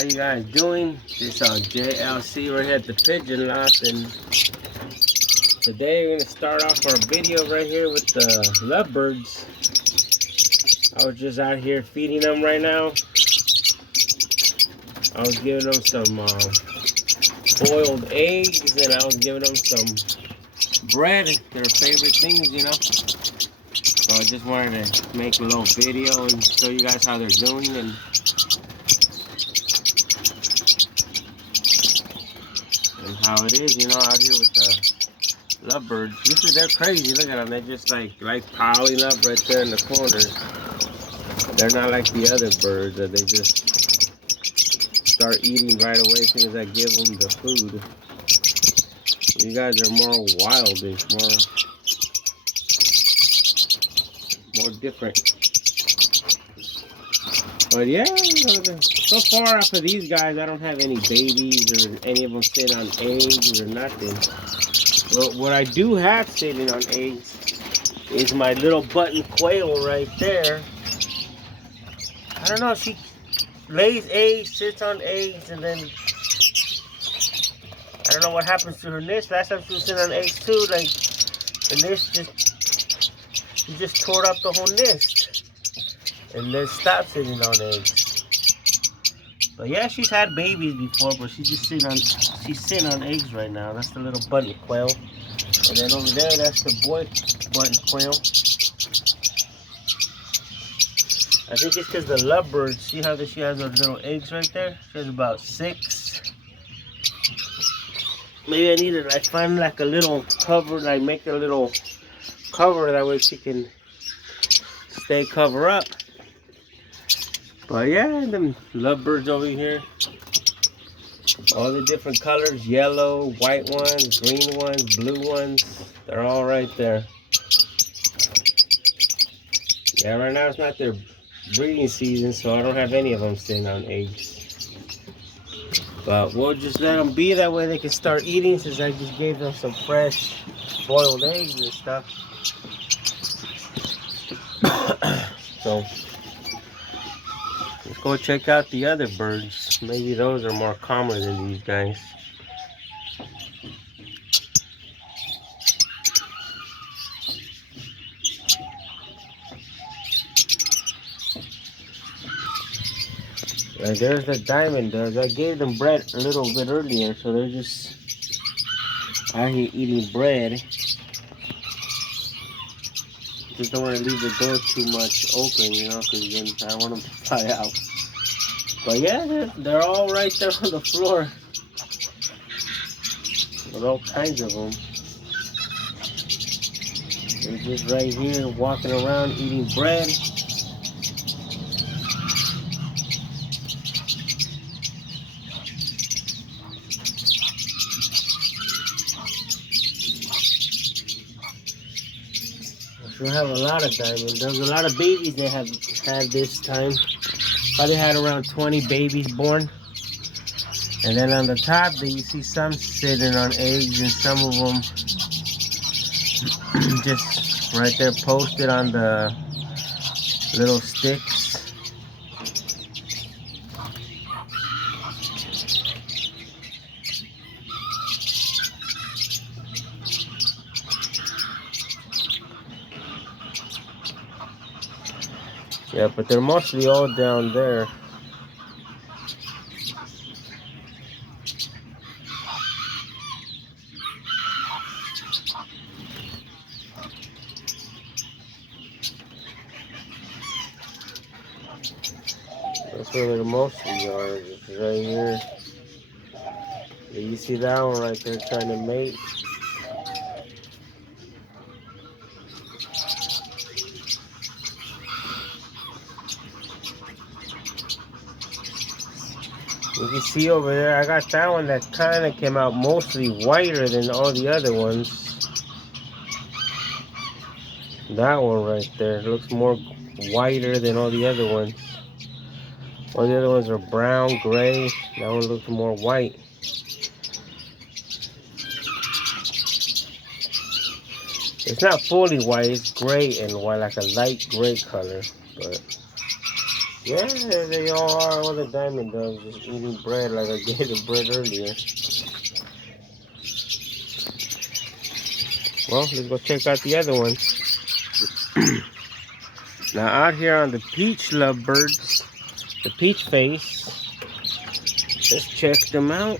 How you guys doing? This JLC right here at the Pigeon lot, and today we're gonna start off our video right here with the lovebirds. I was just out here feeding them right now. I was giving them some boiled eggs, and I was giving them some bread, their favorite things, you know. So I just wanted to make a little video and show you guys how they're doing and how it is, you know, out here with the lovebirds. Usually they're crazy. Look at them. They're just like piling up right there in the corner. They're not like the other birds that they just start eating right away as soon as I give them the food. You guys are more wildish, more different. But yeah, you know, so far off of these guys, I don't have any babies or any of them sitting on eggs or nothing. But what I do have sitting on eggs is my little button quail right there. I don't know, she lays eggs, sits on eggs, and then I don't know what happens to her nest. Last time she was sitting on eggs too, like the nest she just tore up the whole nest and then stopped sitting on eggs. But yeah, she's had babies before, but she's sitting on eggs right now. That's the little button quail. And then over there, that's the boy button quail. I think it's because the lovebird, see how she has her little eggs right there? She has about 6. Maybe I need to find a little cover, make a little cover, that way she can stay cover up. But yeah, them lovebirds over here, all the different colors, yellow, white ones, green ones, blue ones, they're all right there. Yeah, right now it's not their breeding season, so I don't have any of them sitting on eggs. But we'll just let them be, that way they can start eating, since I just gave them some fresh boiled eggs and stuff. So let's go check out the other birds. Maybe those are more calmer than these guys. There's the diamond doves. I gave them bread a little bit earlier, so they're just out here eating bread. Just don't want to leave the door too much open, you know, because then I don't want them to fly out. But yeah, they're all right there on the floor. With all kinds of them. They're just right here walking around eating bread. We have a lot of diamonds. There's a lot of babies they have had this time. Probably had around 20 babies born. And then on the top there you see some sitting on eggs, and some of them just right there posted on the little sticks. Yeah, but they're mostly all down there. That's where they mostly are, just right here. You see that one right there trying to mate. You can see over there, I got that one that kind of came out mostly whiter than all the other ones. That one right there looks more whiter than all the other ones. All the other ones are brown, gray. That one looks more white. It's not fully white, it's gray and white, like a light gray color, but Yeah, they all are. All the diamond dogs just eating bread like I gave the bread earlier. Well, let's go check out the other one. Now out here on the peach lovebirds, the peach face, let's check them out.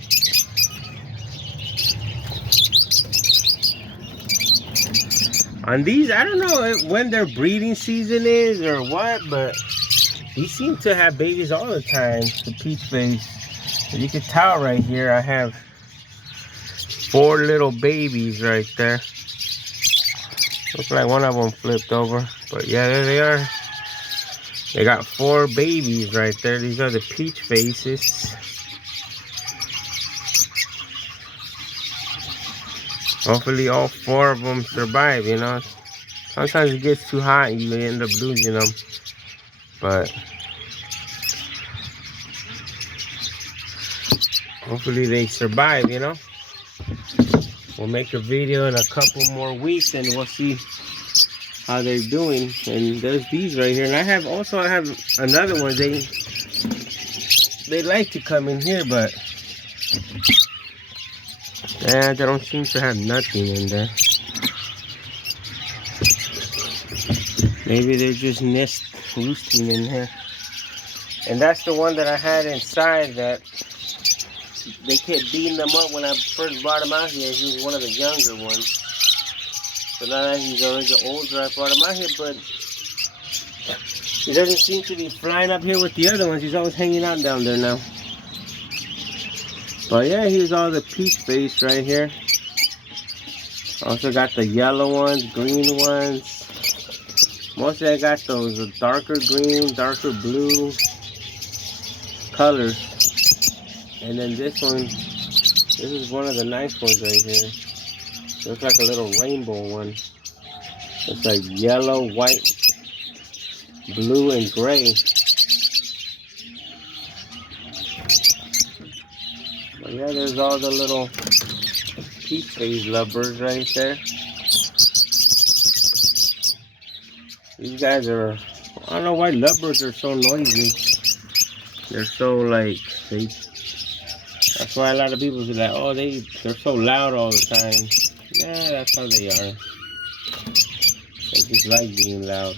On these, I don't know when their breeding season is or what, but these seem to have babies all the time, the peach face. You can tell right here, I have 4 little babies right there. Looks like one of them flipped over, but yeah, there they are. They got 4 babies right there. These are the peach faces. Hopefully all 4 of them survive, you know. Sometimes it gets too hot and you may end up losing them. But hopefully they survive, you know. We'll make a video in a couple more weeks and we'll see how they're doing. And there's these right here. And I have another one. They like to come in here, but yeah, they don't seem to have nothing in there. Maybe they're just roosting in here. And that's the one that I had inside that they kept beating them up when I first brought him out here. He was one of the younger ones. So now that he's already older, I brought him out here, but he doesn't seem to be flying up here with the other ones. He's always hanging out down there now. But yeah, here's all the peach face right here. Also got the yellow ones, green ones. Mostly I got those darker green, darker blue colors. And then this is one of the nice ones right here. Looks like a little rainbow one. It's like yellow, white, blue, and gray. But yeah, there's all the little peach face lovebirds right there. These guys are, I don't know why lovebirds are so noisy. They're so like, that's why a lot of people say like, oh, they're so loud all the time. Yeah, that's how they are. They just like being loud.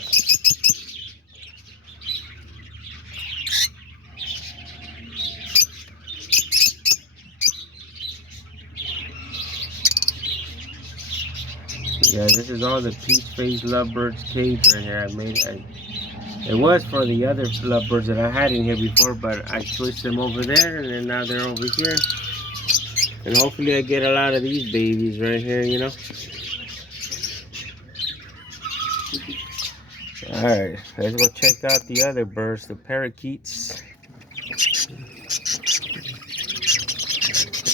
Yeah, this is all the peach face lovebirds cage right here. It was for the other lovebirds that I had in here before, but I switched them over there, and then now they're over here. And hopefully I get a lot of these babies right here, you know. Alright, let's go check out the other birds, the parakeets.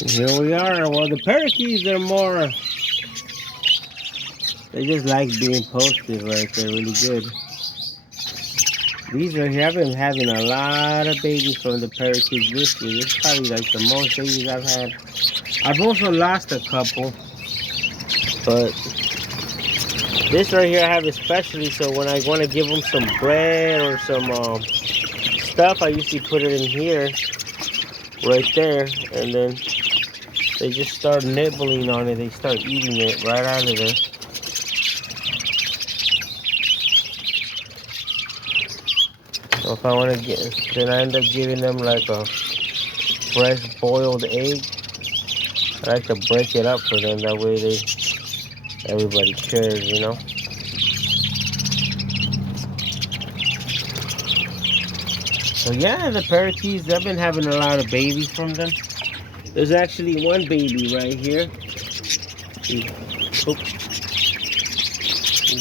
And here we are. Well, the parakeets are more, they just like being posted right there, really good. These right here, I've been having a lot of babies from the parakeets this year. This is probably like the most babies I've had. I've also lost a couple, but this right here I have especially, so when I want to give them some bread or some stuff, I usually put it in here, right there, and then they just start nibbling on it. They start eating it right out of there. So if I want to then I end up giving them like a fresh boiled egg. I like to break it up for them, that way everybody shares, you know. So yeah, the parakeets, I've been having a lot of babies from them. There's actually one baby right here. He's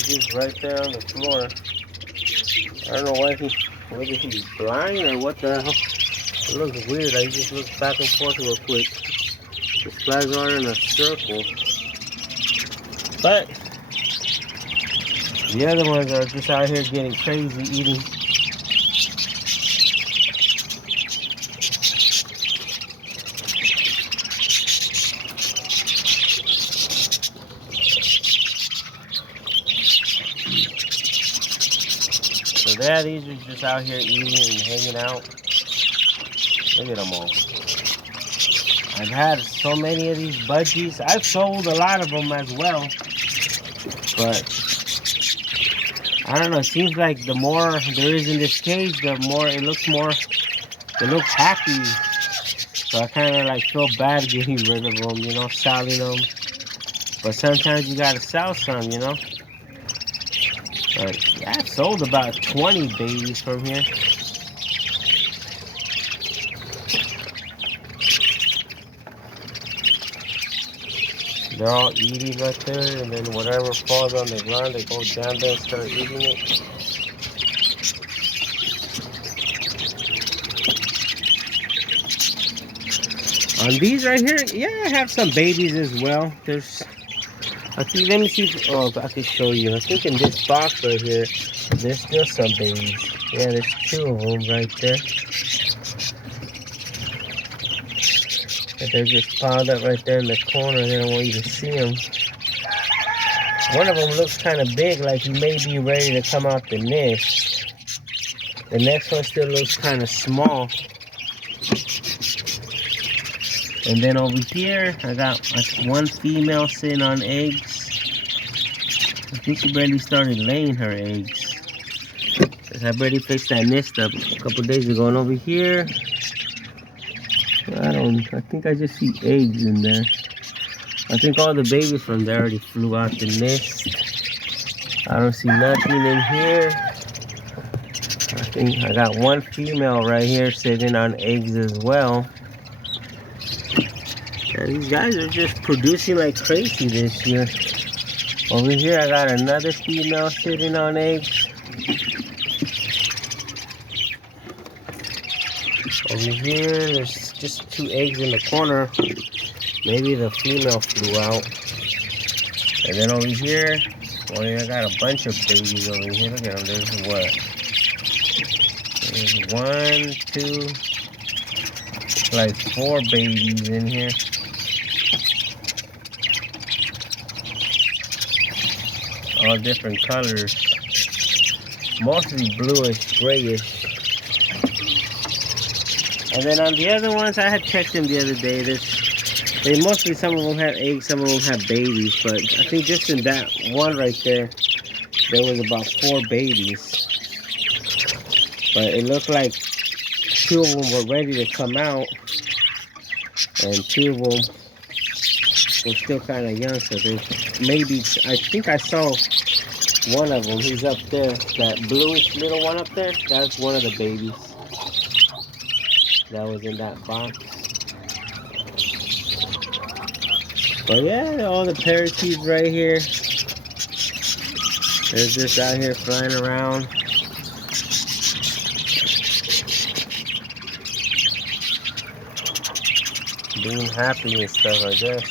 just right there on the floor. I don't know whether he's blind or what the hell. It looks weird. I just look back and forth real quick. The flags are in a circle. But the other ones are just out here getting crazy, eating. So yeah, these are just out here eating and hanging out. Look at them all. I've had so many of these budgies. I've sold a lot of them as well. But I don't know, it seems like the more there is in this cage, the more it looks happy. So I kind of like feel bad getting rid of them, you know, selling them. But sometimes you gotta sell some, you know. But yeah, I've sold about 20 babies from here. They're all eating right there, and then whatever falls on the ground, they go down there and start eating it. On these right here, yeah, I have some babies as well. I think, let me see if, oh, I can show you. I think in this box right here, there's still some babies. Yeah, there's 2 of them right there. And they're just piled up right there in the corner. They don't want you to see them. One of them looks kind of big, like he may be ready to come out the nest. The next one still looks kind of small. And then over here, I got one female sitting on eggs. I think she barely started laying her eggs. I already fixed that nest up a couple days ago. And over here, I think I just see eggs in there. I think all the babies from there already flew out the nest. I don't see nothing in here. I think I got one female right here sitting on eggs as well. And these guys are just producing like crazy this year. Over here I got another female sitting on eggs. Over here there's just 2 eggs in the corner. Maybe the female flew out. And then over here, well, I got a bunch of babies over here. Look at them. There's what? There's 1, 2, like 4 babies in here. All different colors. Mostly bluish, grayish. And then on the other ones, I had checked them the other day. Mostly some of them have eggs, some of them have babies. But I think just in that one right there was about 4 babies. But it looked like 2 of them were ready to come out. And 2 of them were still kind of young. So maybe, I think I saw one of them. He's up there. That bluish little one up there, that's one of the babies that was in that box. But yeah, all the parakeets right here. They're just out here flying around. Being happy and stuff, I guess.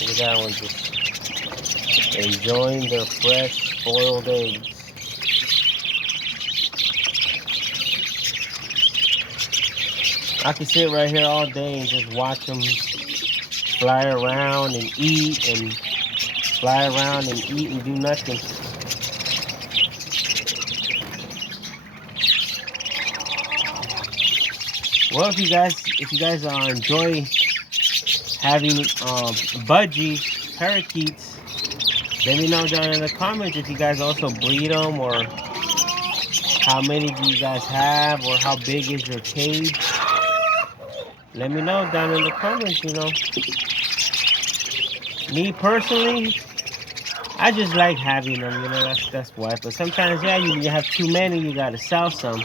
Look at that one, just enjoying their fresh boiled eggs. I can sit right here all day and just watch them fly around and eat and fly around and eat and do nothing. Well, if you guys enjoy having budgie parakeets, let me know down in the comments if you guys also breed them, or how many do you guys have, or how big is your cage. Let me know down in the comments, you know. Me personally, I just like having them, you know, that's why. But sometimes, yeah, you have too many, you gotta sell some.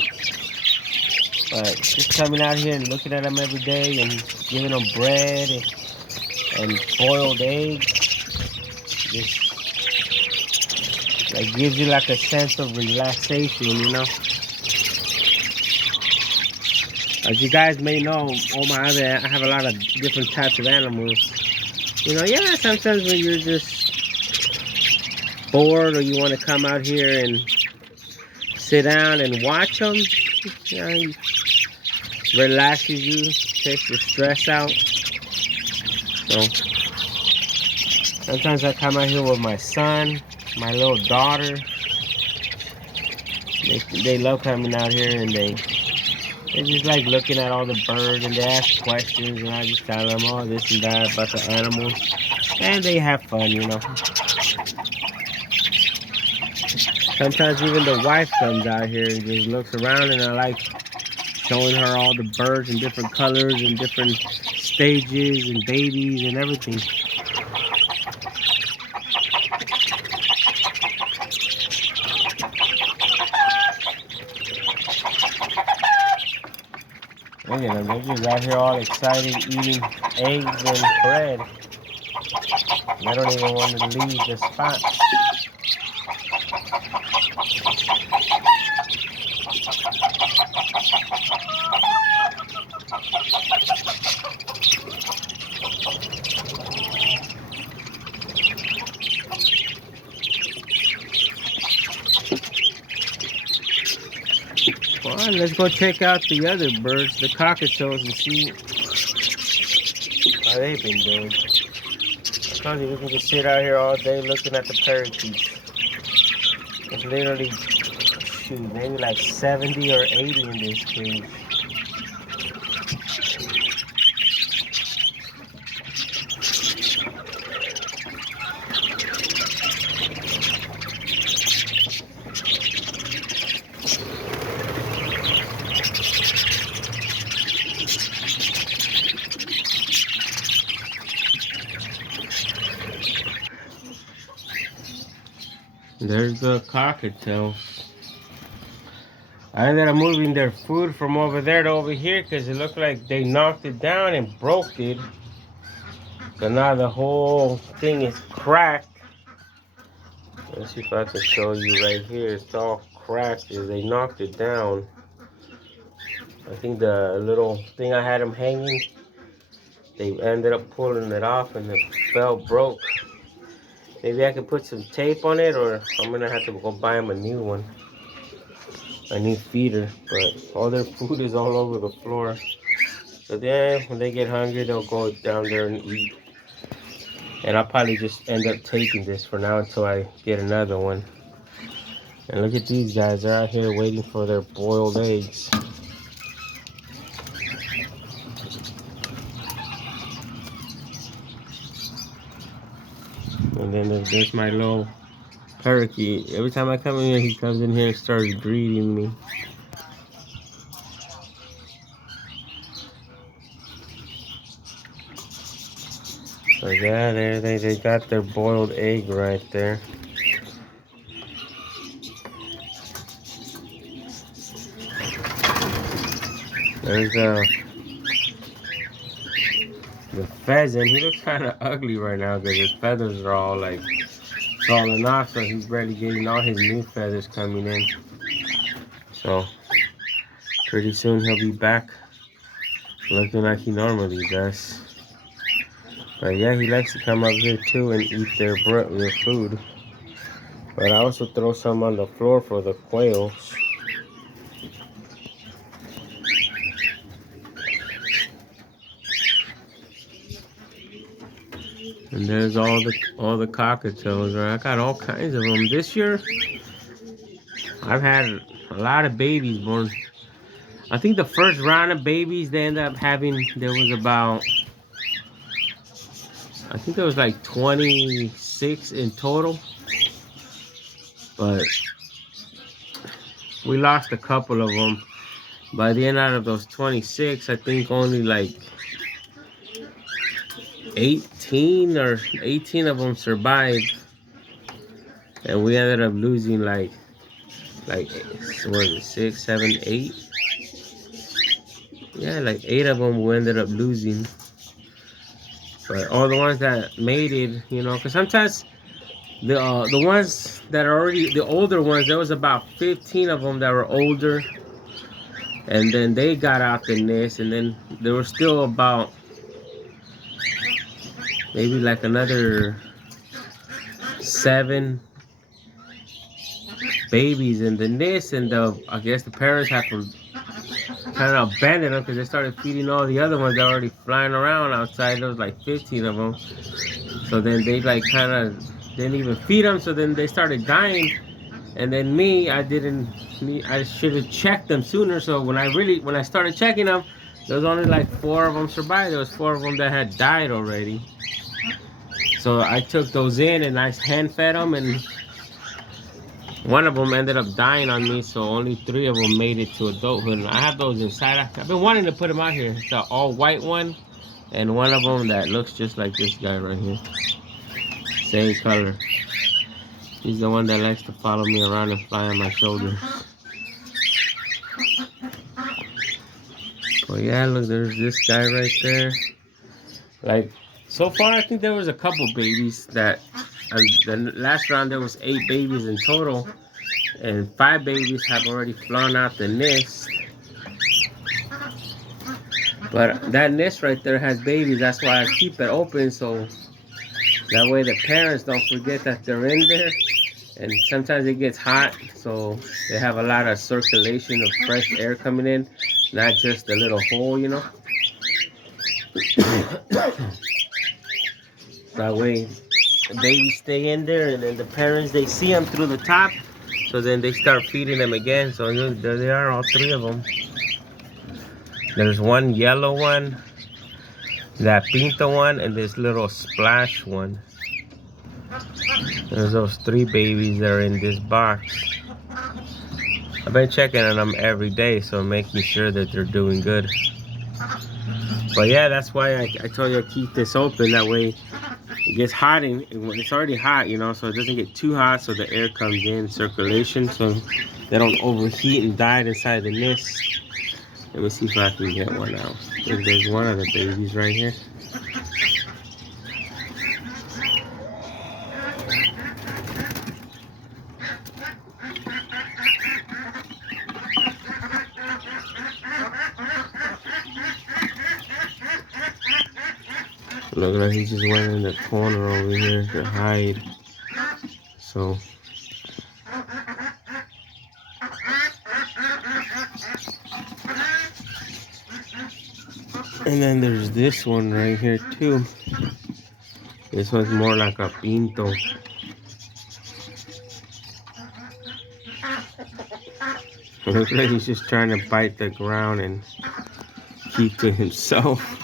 But just coming out here and looking at them every day and giving them bread and boiled eggs, just like gives you like a sense of relaxation, you know. As you guys may know, I have a lot of different types of animals. You know, yeah, sometimes when you're just bored or you want to come out here and sit down and watch them, you know, relaxes you, takes the stress out. So sometimes I come out here with my son my little daughter. They love coming out here, and they just like looking at all the birds, and they ask questions, and I just tell them all this and that about the animals, and they have fun, you know. Sometimes even the wife comes out here and just looks around, and I like showing her all the birds in different colors and different stages and babies and everything. Look at them, they're just out here all excited eating eggs and bread. They don't even want to leave the spot. Well, let's go check out the other birds, the cockatiels, and see how they've been doing. I told you we can just sit out here all day looking at the parakeets. There's literally, shoot, maybe like 70 or 80 in this cage. There's the cockatiels. I ended up moving their food from over there to over here because it looked like they knocked it down and broke it. So now the whole thing is cracked. Let's see if I can show you right here. It's all cracked as they knocked it down. I think the little thing I had them hanging, they ended up pulling it off and the belt broke. Maybe I could put some tape on it, or I'm gonna have to go buy them a new one. A new feeder, but all their food is all over the floor. So then when they get hungry, they'll go down there and eat. And I'll probably just end up taking this for now until I get another one. And look at these guys, they're out here waiting for their boiled eggs. And then there's my little parakeet. Every time I come in here, he comes in here and starts greeting me. So yeah, there they got their boiled egg right there. There's the pheasant. He looks kind of ugly right now because his feathers are all like falling off, so he's barely getting all his new feathers coming in. So pretty soon he'll be back looking like he normally does. But yeah, he likes to come up here too and eat their food. But I also throw some on the floor for the quails. And there's all the cockatiels, right? I got all kinds of them. This year, I've had a lot of babies born. I think the first round of babies they ended up having, there was about, I think there was like 26 in total. But we lost a couple of them. By the end out of those 26, I think only like 18 of them survived, and we ended up losing like what was it, 6, 7, 8? Yeah, like 8 of them we ended up losing. But all the ones that made it, you know, because sometimes the ones that are already the older ones, there was about 15 of them that were older, and then they got out the nest, and then there were still about maybe like another 7 babies in the nest, and I guess the parents had to kind of abandon them because they started feeding all the other ones that were already flying around outside. There was like 15 of them. So then they like kind of didn't even feed them, so then they started dying. And then I should have checked them sooner. So when I started checking them, there was only like 4 of them survived. There was 4 of them that had died already. So I took those in and I hand fed them, and one of them ended up dying on me. So only 3 of them made it to adulthood. And I have those inside. I've been wanting to put them out here. It's an all white one, and one of them that looks just like this guy right here. Same color. He's the one that likes to follow me around and fly on my shoulders. But yeah, look, there's this guy right there. Like, so far, I think there was a couple babies that, the last round there was 8 babies in total, and 5 babies have already flown out the nest. But that nest right there has babies. That's why I keep it open, so that way the parents don't forget that they're in there. And sometimes it gets hot, so they have a lot of circulation of fresh air coming in, not just a little hole, you know. That way the babies stay in there, and then the parents, they see them through the top, so then they start feeding them again. So there they are, all 3 of them. There's one yellow one, that pinto one, and this little splash one. There's those 3 babies that are in this box. I've been checking on them every day, so making sure that they're doing good. But yeah, that's why I told you to keep this open. That way it gets hot, and it's already hot, you know, so it doesn't get too hot, so the air comes in, circulation, so they don't overheat and die inside the nest. Let me see if I can get one out. There's one of the babies right here. Look like he just went in the corner over here to hide. So and then there's this one right here too. This one's more like a pinto. It looks like he's just trying to bite the ground and keep to himself.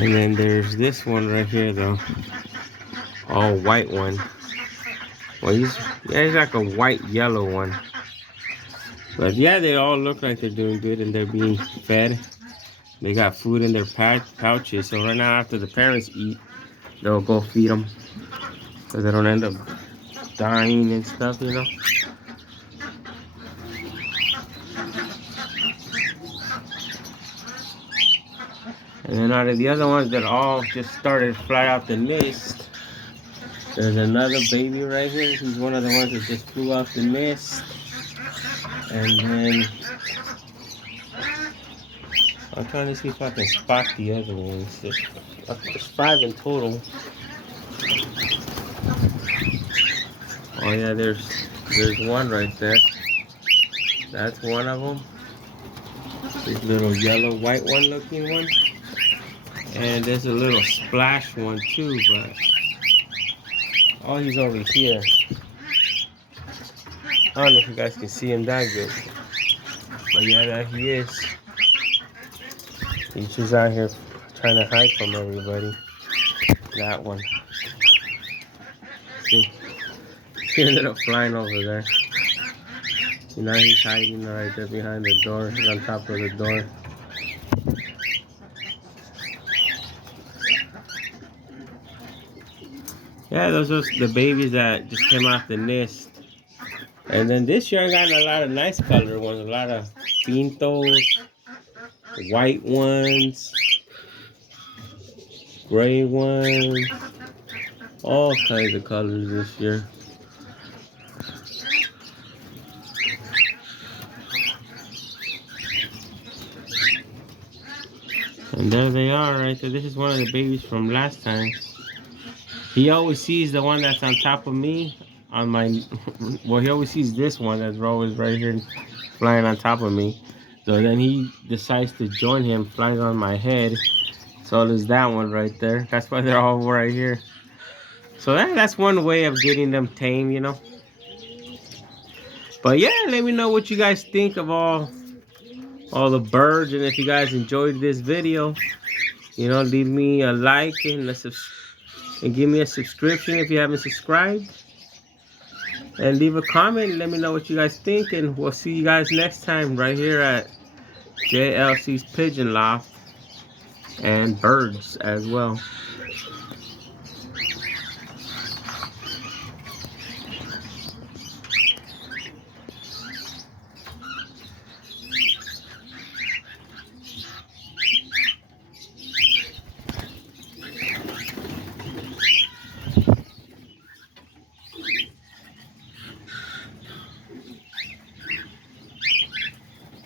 And then there's this one right here though, all white one. Well, he's like a white yellow one. But yeah, they all look like they're doing good and they're being fed. They got food in their pouches. So right now, after the parents eat, they'll go feed them, so they don't end up dying and stuff, you know. And then out of the other ones that all just started to fly out the nest, there's another baby right here. He's one of the ones that just flew off the nest. And then I'm trying to see if I can spot the other ones. There's 5 in total. Oh yeah, there's one right there. That's one of them. This little yellow white one looking one. And there's a little splash one too, but oh, he's over here. I don't know if you guys can see him that good. But yeah, there he is. He's just out here trying to hide from everybody. That one. See? He ended up flying over there. You know, he's hiding right there behind the door. He's on top of the door. Yeah, those are the babies that just came out the nest. And then this year I got a lot of nice color ones. A lot of pintos, white ones, gray ones. All kinds of colors this year. And there they are right there. This is one of the babies from last time. He always sees the one that's on top of me on my, well, he always sees this one that's always right here flying on top of me. So then he decides to join him flying on my head. So there's that one right there. That's why they're all right here. So that's one way of getting them tame, you know. But yeah, let me know what you guys think of all the birds, and if you guys enjoyed this video, you know, leave me a like and and give me a subscription if you haven't subscribed, and leave a comment and let me know what you guys think, and we'll see you guys next time right here at JLC's Pigeon Loft and birds as well.